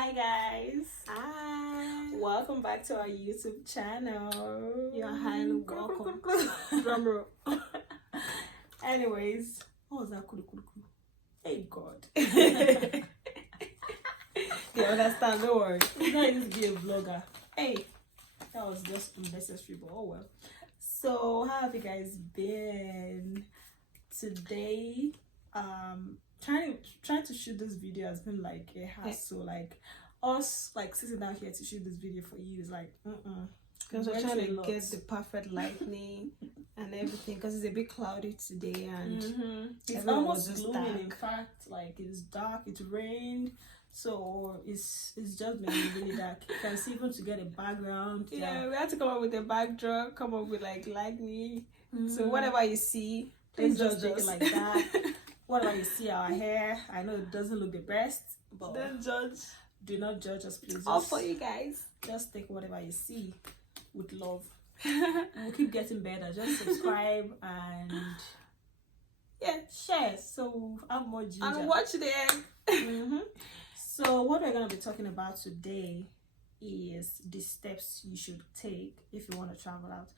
Hi guys. Hi. Welcome back to our YouTube channel. You're highly welcome. Drum roll. Anyways, what was that? Hey God. You understand? Don't worry. It's not easy to be a vlogger. Hey, that was just unnecessary, but oh well. So how have you guys been? Today, trying to shoot this video has been like a hassle. Like us like sitting down here to shoot this video for you is like Because we're trying to get the perfect lighting and everything. Because it's a bit cloudy today and it's almost gloomy. In fact, like it's dark. It rained. So it's just been really dark. You can see even to get a background. Yeah, we had to come up with a backdrop, come up with like lightning. So whatever you see, please just take it like that. Whatever you see our hair, I know it doesn't look the best, but don't judge. Do not judge us, please. All for you guys. Just take whatever you see with love. We'll keep getting better. Just subscribe and share. So we'll have more ginger. And watch the end. So what we're gonna be talking about today is the steps you should take if you want to travel out,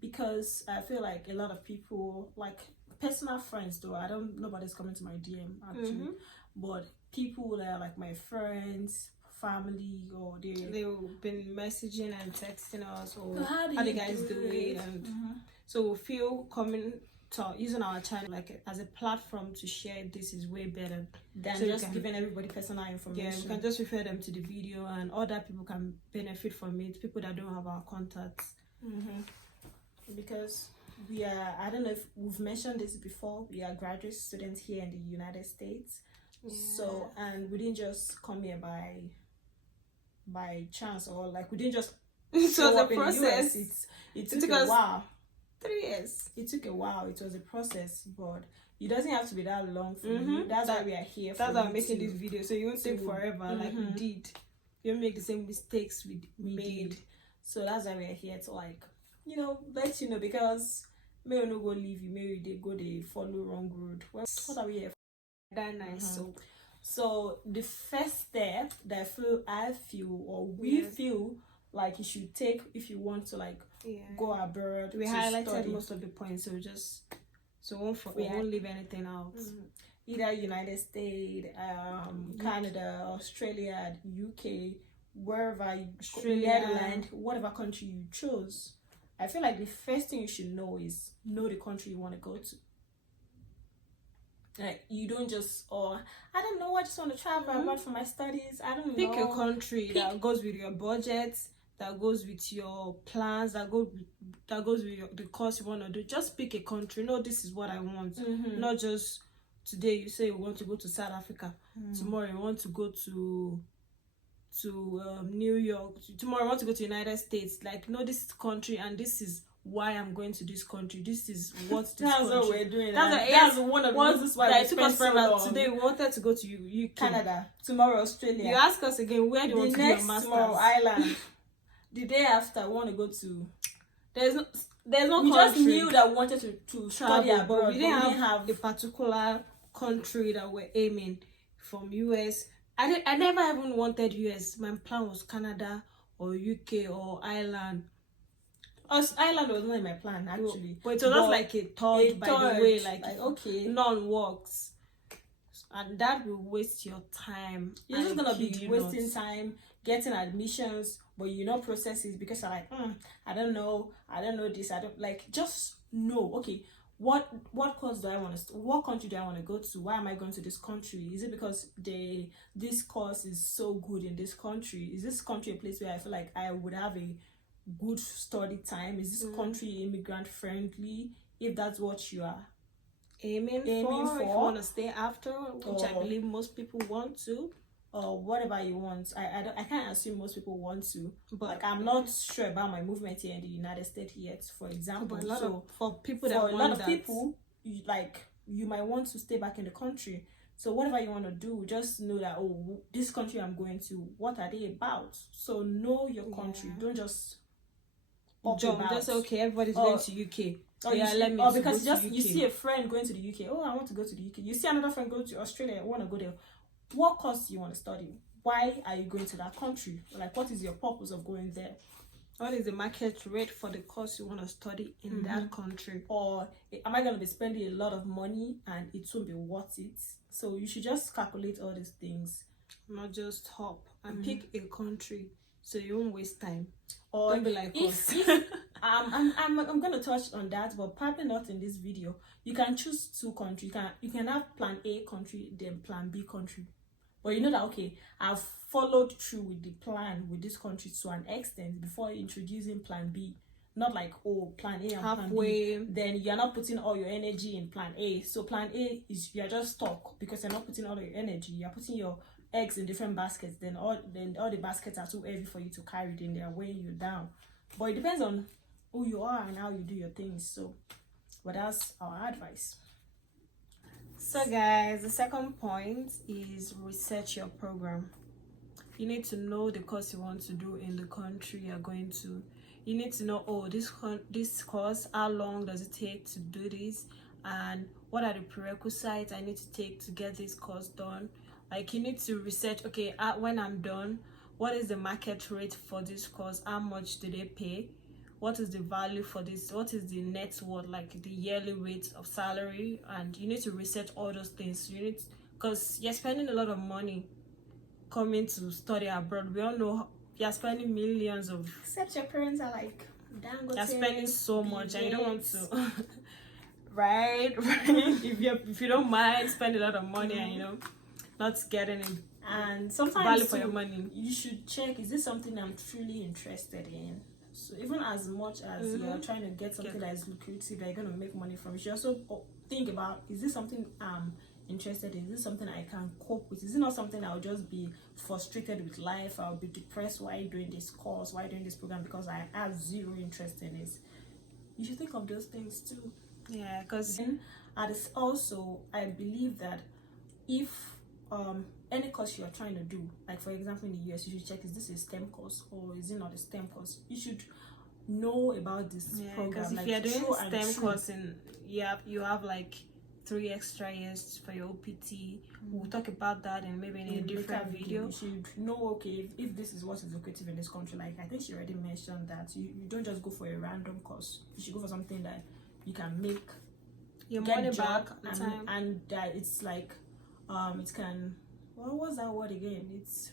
because I feel like a lot of people, like personal friends though, nobody's coming to my DM actually, but people that are like my friends, family, or they've been messaging and texting us, or how do you guys do it, and so we feel coming to using our channel like as a platform to share this is way better than just giving everybody personal information. Yeah, we can just refer them to the video and other people can benefit from it, people that don't have our contacts. Because we are, I don't know if we've mentioned this before, we are graduate students here in the United States. So, and we didn't just come here by chance, or like we didn't just so the up process in the US. It took a while. 3 years. It took a while. It was a process, but it doesn't have to be that long for you. That's why we are here. That's why I'm making this video, so you won't take forever like we did. You won't make the same mistakes we made. So that's why we are here to like, let you know, because may no go leave you, maybe they go they follow wrong road. What are we here for? That nice. So the first step that I feel or we feel like you should take if you want to like go abroad. We highlighted most of the points, so we won't leave anything out. Either United States, Canada, Australia, UK, wherever Netherlands, whatever country you chose. I feel like the first thing you should know is the country you want to go to. Like you don't just, I don't know, I just want to travel abroad for my studies. I don't know. Pick a country that goes with your budget, that goes with your plans, that goes with the course you want to do. Just pick a country. No, this is what I want. Not just today you say you want to go to South Africa. Tomorrow you want to go to New York. Tomorrow I want to go to United States. Like, no, this is country and this is why I'm going to this country. This is what this that's country. What we're doing. That's one of the reasons why we took us forever. Today we wanted to go to UK, Canada. Tomorrow Australia. You ask us again, where do you want to do your masters? Tomorrow Ireland. The day after we want to go to. There's no we country. Just knew that we wanted to study abroad, but we didn't have a particular country that we're aiming from. US. I never even wanted US. My plan was Canada or UK or Ireland. Ireland was not in my plan actually, but it was just like a thought by the way, like okay, none works, and that will waste your time. You're just gonna be wasting time getting admissions, but you not process it because you're like, I don't know this. I don't like. Just know, okay, what course do I want to? What country do I want to go to? Why am I going to this country? Is it because this course is so good in this country? Is this country a place where I feel like I would have a good study time? Is this country immigrant friendly? If that's what you are aiming for, if you want to stay after, which I believe most people want to, or whatever you want. I can't assume most people want to, but like I'm not sure about my movement here in the United States yet, for example. For a lot of people, you might want to stay back in the country. So whatever you want to do, just know that this country I'm going to, what are they about? So know your country. Don't just jump. Just okay, everybody's going to UK. Because you see a friend going to the UK. I want to go to the UK. You see another friend go to Australia. I want to go there. What course do you want to study? why are you going to that country? Like, what is your purpose of going there? What is the market rate for the course you want to study in that country? Or am I going to be spending a lot of money and it won't be worth it? So you should just calculate all these things. Not just hop and pick a country so you won't waste time. Or don't be like us. I'm going to touch on that, but probably not in this video. You can choose two countries. You can have plan A country, then plan B country. But you know that, okay, I've followed through with the plan with this country to an extent before introducing plan B. Not like, oh, plan A and halfway. Plan B. Then you're not putting all your energy in plan A. So plan A is you're just stuck because you're not putting all your energy. You're putting your eggs in different baskets. Then all the baskets are too heavy for you to carry. Then they're weighing you down. But it depends on who you are and how you do your things. So, but that's our advice. So guys, the second point is research your program. You need to know the course you want to do in the country you're going to. You need to know, oh, this course, how long does it take to do this, and what are the prerequisites I need to take to get this course done. Like, you need to research, okay, when I'm done, what is the market rate for this course? How much do they pay? What is the value for this? What is the net worth, like the yearly rate of salary? And you need to research all those things. You need, because you're spending a lot of money coming to study abroad. We all know you're spending millions of. Except your parents are like, Dangote, you're spending so much, and you don't want to. right. If you don't mind spend a lot of money and not getting it. And sometimes value for your money, you should check, is this something I'm truly interested in? So even as much as you're trying to get something that is lucrative, that you're going to make money from, you should also think about, is this something I'm interested in? Is this something I can cope with? Is it not something I'll just be frustrated with life? I'll be depressed while doing this course, while doing this program, because I have zero interest in it. You should think of those things too. Yeah, because also I believe that if any course you're trying to do, like for example in the US, you should check, is this a STEM course or is it not a STEM course? You should know about this program. Because if you're doing STEM course and you have like 3 extra years for your OPT, we'll talk about that and maybe in a different video. You should know, okay, if this is what is lucrative in this country. Like I think she already mentioned that you don't just go for a random course. You should go for something that you can make your money back and that it's like it can, what was that word again? It's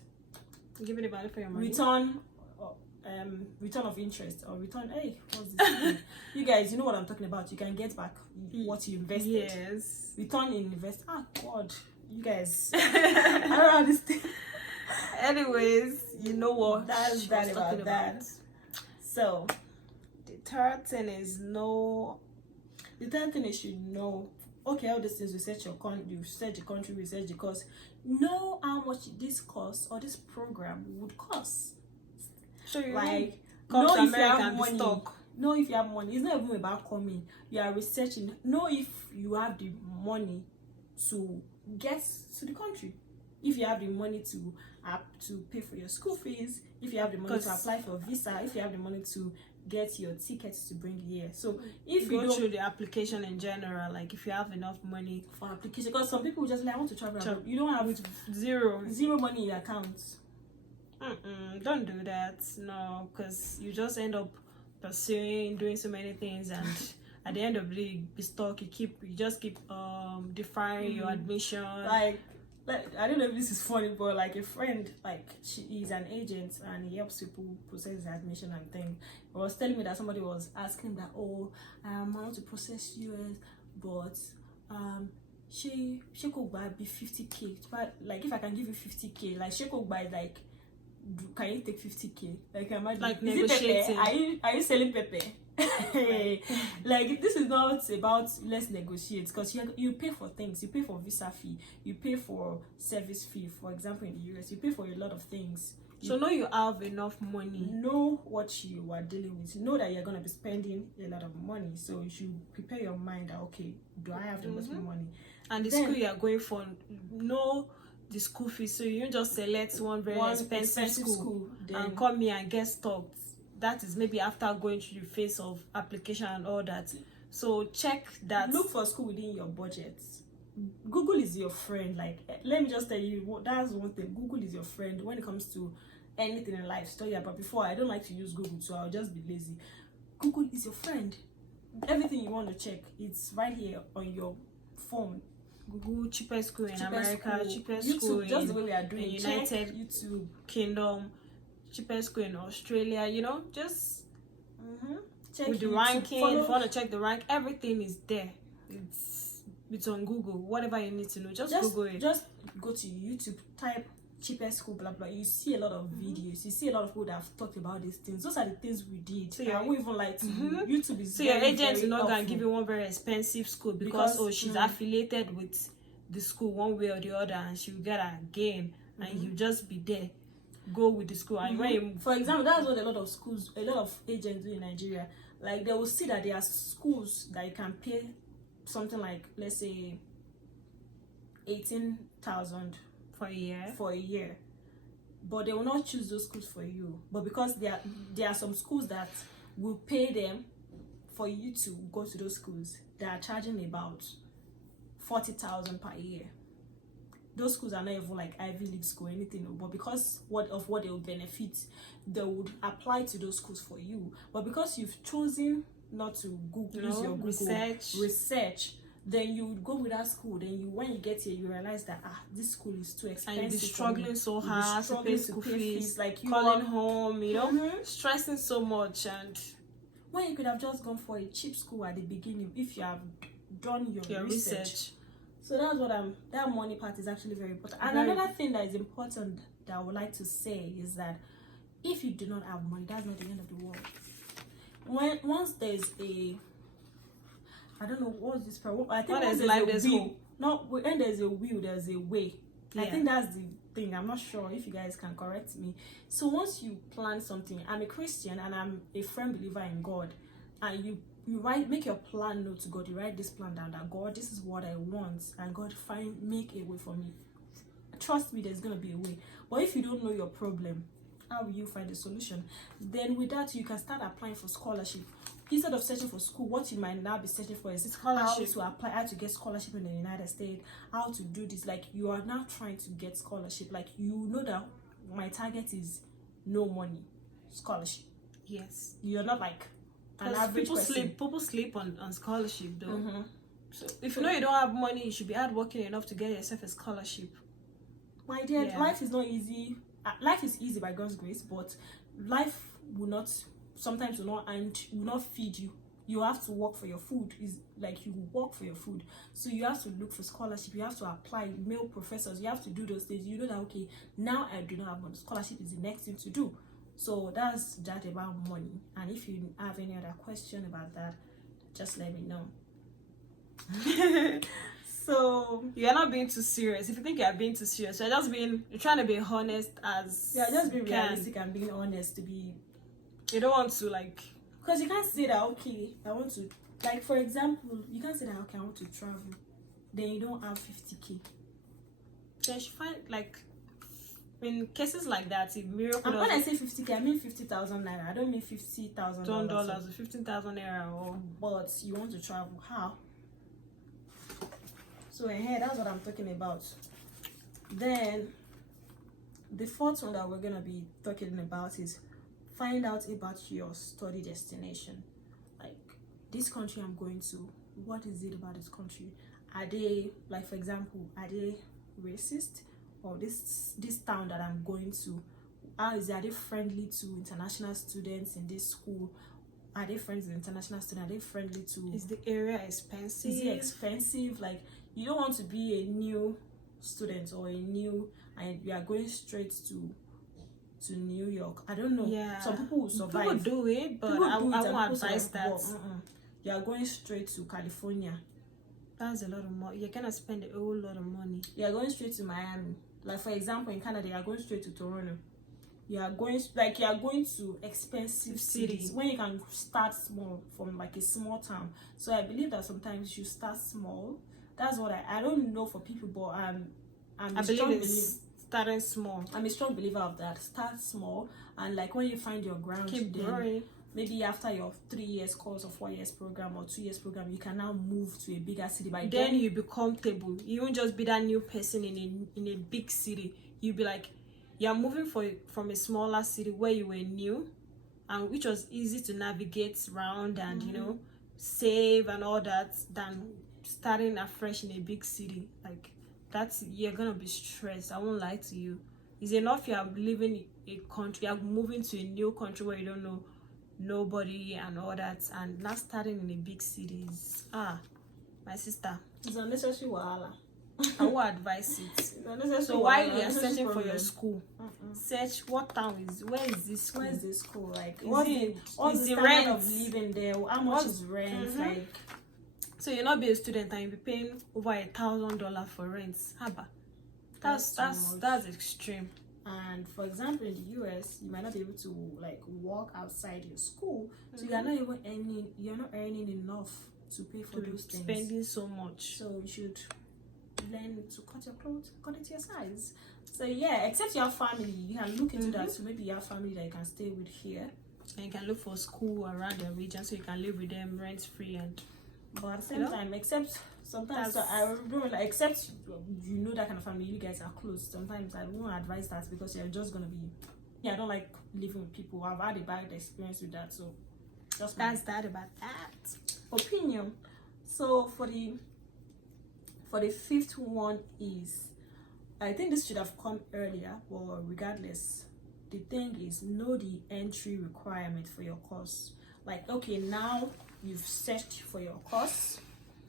give it a value for your money. Return of interest or return. Hey, what's this? You guys, you know what I'm talking about. You can get back what you invested. Yes. Return in invest. God, you guys. I don't understand. Anyways, you know what? That's that about that. So, the third thing is know. The third thing is you know. Okay, all these things, research your country, research the country, research the course. Know how much this course or this program would cost. So you like, come know to if America you have and money. be stuck. Know if you have money. It's not even about coming. You are researching. Know if you have the money to get to the country. If you have the money to pay for your school fees. If you have the money to apply for a visa. If you have the money to get your tickets to bring here. So if you go through the application in general, like if you have enough money for application, because some people just like, I want to travel. You don't have zero money in your account. Don't do that. No, because you just end up pursuing, doing so many things, and at the end of the day, you be stuck. You just keep deferring your admission. Like I don't know if this is funny, but like a friend, like she is an agent and he helps people process the admission and thing. He was telling me that somebody was asking that, oh, I want to process US, but she could buy be 50K. But like if I can give you 50K, like she could buy like, can you take 50K? Like imagine, like is negotiating. It are you selling pepper? Like this is not about let's negotiate, because you pay for things. You pay for visa fee, you pay for service fee. For example, in the US, you pay for a lot of things. So know you have enough money. Know what you are dealing with. Know that you're going to be spending a lot of money. So you should prepare your mind that, okay, do I have the most money? And the school you are going for, know the school fees. So you don't just select one very expensive school and come here and get stuck. That is maybe after going through the phase of application and all that. So check that. Look for school within your budget. Google is your friend. Like, let me just tell you, that's one thing. Google is your friend when it comes to anything in life. Story about before, I don't like to use Google, so I'll just be lazy. Google is your friend. Everything you want to check, it's right here on your phone. Google cheapest school in America, cheapest YouTube, school just in the way we are doing United YouTube Kingdom, cheapest school in Australia. You know, just check with the YouTube. ranking. If you want to check the rank, everything is there. It's on Google. Whatever you need to know, just Google it. Just go to YouTube, type cheapest school, blah blah. You see a lot of videos. You see a lot of people that have talked about these things. Those are the things we did. So I won't even like to. YouTube is so your agent is not gonna give you one very expensive school because she's affiliated with the school one way or the other, and she'll get a gain, and you just be there. Go with the school, and when you, for example, that's what a lot of agents do in Nigeria. Like, they will see that there are schools that you can pay something like, let's say, 18,000 for a year, but they will not choose those schools for you. But because there are some schools that will pay them for you to go to those schools, they are charging about 40,000 per year. Those schools are not even like Ivy League school or anything, but because what they will benefit, they would apply to those schools for you. But because you've chosen not to use your Google research, then you would go with that school. Then when you get here, you realize that this school is too expensive. And you'll be struggling so hard to pay school fees, like calling home, stressing so much. And when you could have just gone for a cheap school at the beginning if you have done your research. So that's what that money part is actually very important. And another thing that is important that I would like to say is that if you do not have money, that's not the end of the world. Once there's I don't know what's this problem. I think when there's a will. No, when there's a will, there's a way. Yeah. I think that's the thing. I'm not sure if you guys can correct me. So once you plan something, I'm a Christian and I'm a firm believer in God, and you make your plan known to God. You write this plan down that God, this is what I want, and God make a way for me. Trust me, there's gonna be a way. But if you don't know your problem, how will you find a solution? Then with that, you can start applying for scholarship. Instead of searching for school, what you might now be searching for is scholarship. How to apply, how to get scholarship in the United States, how to do this. Like, you are now trying to get scholarship. Like, you know that my target is no money, scholarship. Yes. You're not like an average person. People sleep on scholarship though. So if you know you don't have money, you should be hardworking enough to get yourself a scholarship. My dear, life is not easy. Life is easy by God's grace, but life will not feed you. You have to work for your food. Is like, you work for your food, so you have to look for scholarship. You have to apply, mail professors. You have to do those things. You know that, okay, now I do not have money. Scholarship is the next thing to do. So that's that about money. And if you have any other question about that, just let me know. So you're not being too serious. If you think you're being too serious, you're trying to be honest as just being realistic and being honest. You don't want to, like, because you can't say that, okay, I want to, like, for example, you can't say that, okay, I want to travel, then you don't have 50k. Then you find, like, in cases like that, if miracle. And when I say 50k, I mean 50,000 naira. I don't mean $50,000 or 15,000 naira. Or but you want to travel, how? So here, that's what I'm talking about. Then the fourth one that we're gonna be talking about is find out about your study destination. Like, this country I'm going to, what is it about this country? Are they, like, for example, are they racist? Or this town that I'm going to, are they friendly to international students in this school? Are they friends with international students? Are they friendly to... Is the area expensive? Is it expensive? Like, you don't want to be a new student or and you are going straight to New York. I don't know. Yeah. Some people will survive. People do it, but I won't advise that. You are going straight to California. That's a lot of money. You're gonna spend a whole lot of money. You are going straight to Miami. Like, for example, in Canada, you are going straight to Toronto. You are going to expensive cities when you can start small from, like, a small town. So I believe that sometimes you start small. That's what I don't know for people, but I believe it's starting small. I'm a strong believer of that. Start small, and like when you find your ground, keep growing. maybe after your 3 years course or 4 years program or 2 years program, you can now move to a bigger city. By then you be comfortable. You won't just be that new person in a big city. You'll be like, you're moving from a smaller city where you were new, and which was easy to navigate around and you know, save and all that, than starting afresh in a big city. Like, that's, you're gonna be stressed. I won't lie to you. It's enough you are living a country, you're moving to a new country where you don't know nobody and all that, and not starting in a big city is, my sister, it's unnecessary wahala. I will advise it. So while you are searching for your school, search what town is, where is this school? Where is this school? Like, what's the the standard rent of living there? How much is rent? Like, so you'll not be a student and you'll be paying over $1,000 for rent. Haba. That's extreme. And for example, in the US, you might not be able to like walk outside your school, so you're not earning enough to pay for those things. Spending so much. So you should learn to cut your clothes according to your size. So yeah, except you have family, you can look into that. So maybe you have family that you can stay with here, and you can look for school around the region so you can live with them rent free. And but at the same time, except sometimes, so I don't like, except you know that kind of family, you guys are close. Sometimes I won't advise that because you're just gonna be, I don't like living with people. I've had a bad experience with that, so just that's that about that opinion. So for the fifth one is, I think this should have come earlier, but regardless, the thing is, know the entry requirement for your course. Like, okay, now you've searched for your course,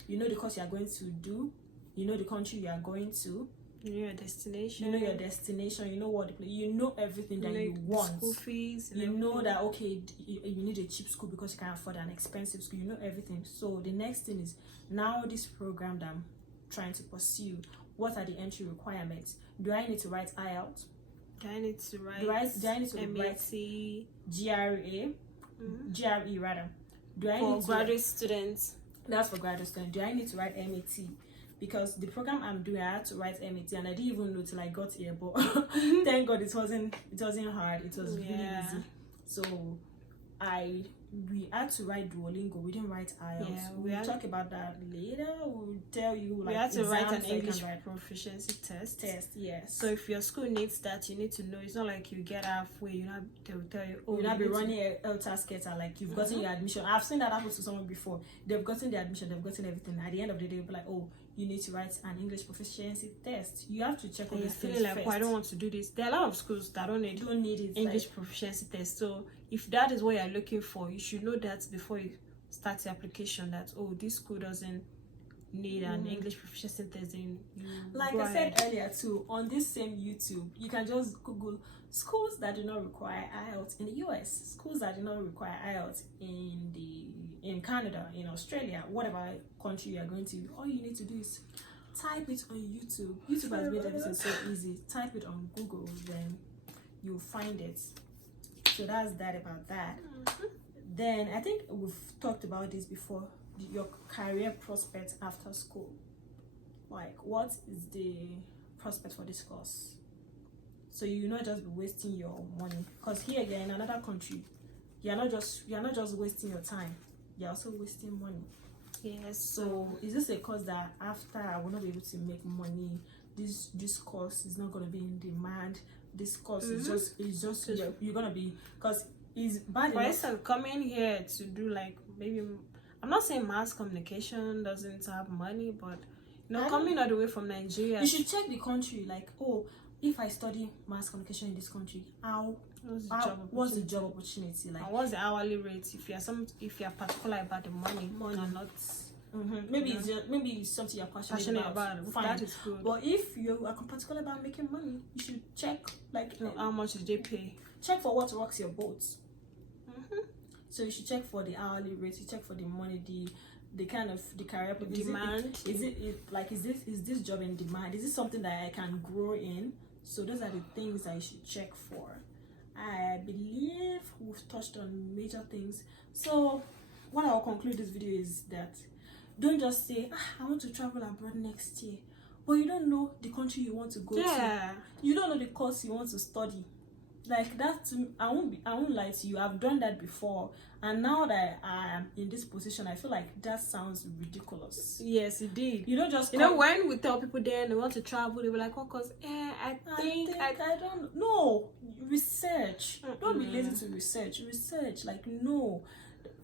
you know the course you are going to do, you know the country you are going to, you know your destination, you know what you know everything that you want, school fees, you know that okay, you need a cheap school because you can't afford an expensive school, you know everything. So the next thing is, now this program that I'm trying to pursue, what are the entry requirements? Do I need to write IELTS? Do I need to write write GRA? GRE rather. Do I need to, graduate students? That's for graduate students. Do I need to write MAT? Because the program I'm doing, I had to write MAT, and I didn't even know till I got here. But thank God it wasn't hard. It was really easy. So we had to write Duolingo. We didn't write IELTS. Yeah, we'll talk about that later. We'll tell you, like, we had to write an English write proficiency test. Yes. So if your school needs that, you need to know. It's not like you get halfway, they will tell you, you'll not be running a task and like you've gotten your admission. I've seen that happen to someone before. They've gotten the admission, they've gotten everything. At the end of the day, they'll be like, oh, you need to write an English proficiency test. You have to check on these things like, first. I don't want to do this. There are a lot of schools that don't need it, English proficiency test. So if that is what you're looking for, you should know that before you start the application, that this school doesn't need an English proficiency test. Like I said earlier too, on this same YouTube, you can just Google schools that do not require IELTS in the US, schools that do not require IELTS in Canada, in Australia, whatever country you are going to. All you need to do is type it on YouTube. YouTube has made everything so easy. Type it on Google, then you'll find it. So that's that about that. Then I think we've talked about this before, your career prospects after school. Like, what is the prospect for this course? So you're not just be wasting your money, because here you're in another country. You're not just wasting your time, you're also wasting money. Yes. So is this a course that after I will not be able to make money? This course is not going to be in demand. This course is just you're gonna be, because it's bad enough. For coming here to do, like, maybe, I'm not saying mass communication doesn't have money, but coming all the way from Nigeria, you should check the country. Like, if I study mass communication in this country, what's the job opportunity like? And what's the hourly rate? If you're particular about the money and not. Maybe it's something you're passionate about. Fine. That is good. But if you are particular about making money, you should check, like, how much did they pay. Check for what rocks your boat. So you should check for the hourly rate. You check for the money, the kind of the career demand. Is this job in demand? Is this something that I can grow in? So those are the things that you should check for. I believe we've touched on major things. So what I'll conclude this video is that don't just say, I want to travel abroad next year, but you don't know the country you want to go to. You don't know the course you want to study. like that. I won't lie to you. I've done that before, and now that I am in this position, I feel like that sounds ridiculous. Yes, it did. You don't just you know when we tell people then they want to travel, they were like, "Oh, cause I think I don't know." Research. Don't be lazy to research. Research. Like no.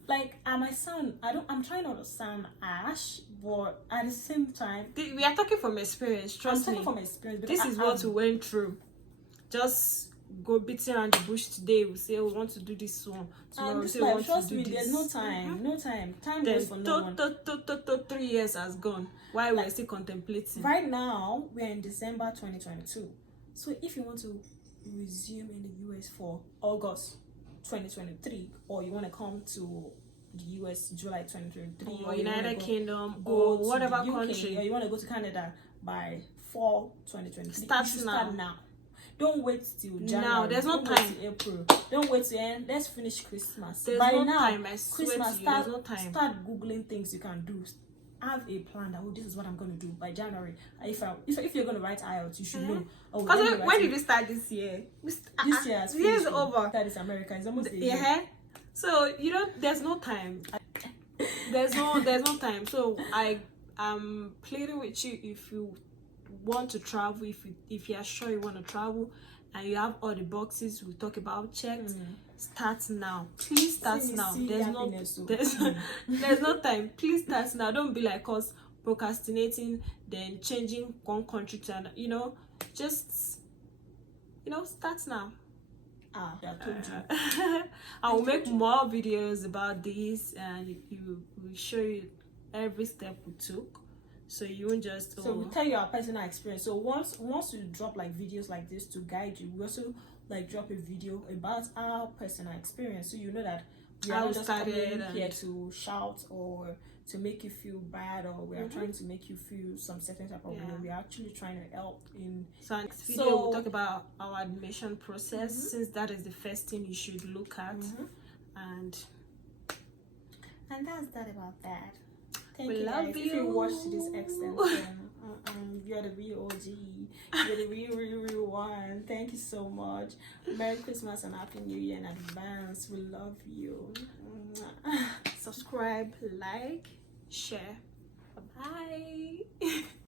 Like I might sound. I'm trying not to sound ash, but at the same time, we are talking from experience. Trust me. I'm talking from experience. This is what we went through. Just go beating around the bush today. We say we want to do this one. Tomorrow we say we want to do this. There's no time. No time. Time goes for no one. 3 years has gone. Why we're still contemplating? Right now we're in December 2022. So if you want to resume in the US for August 2023, or you want to come to the US July 2023, or United Kingdom, or whatever UK, country, or you want to go to Canada by fall 2023, start now. Don't wait till January. Now there's no time. Wait till April. Don't wait till end. Let's finish Christmas. There's by no now, time. I swear Christmas to you, there's no time. Start googling things you can do. Have a plan that this is what I'm going to do by January. If you're going to write IELTS, you should know. Because when did we start this year? This year is over. That is America. It's almost a year. Yeah. So there's no time. There's no time. So I am pleading with you, if you want to travel, if you are sure you want to travel, and you have all the boxes we talk about checked, start now. Please start now. There's no time. Please start now. Don't be like us procrastinating, then changing one country to another. Just start now. I told you. I will make more videos about this, and you will show you every step we took, so you won't just. So we tell you our personal experience. So once you drop like videos like this to guide you, we also like drop a video about our personal experience, so you know that we are not just coming here to shout or to make you feel bad, or we are trying to make you feel some certain type of way. We are actually trying to help in. So next video we'll talk about our admission process, since that is the first thing you should look at. And that's that about that. Thank we you love guys. you. If you watched this extension, you're the real OG. You're the real one. Thank you so much. Merry Christmas and Happy New Year in advance. We love you. Subscribe, like, share. Bye.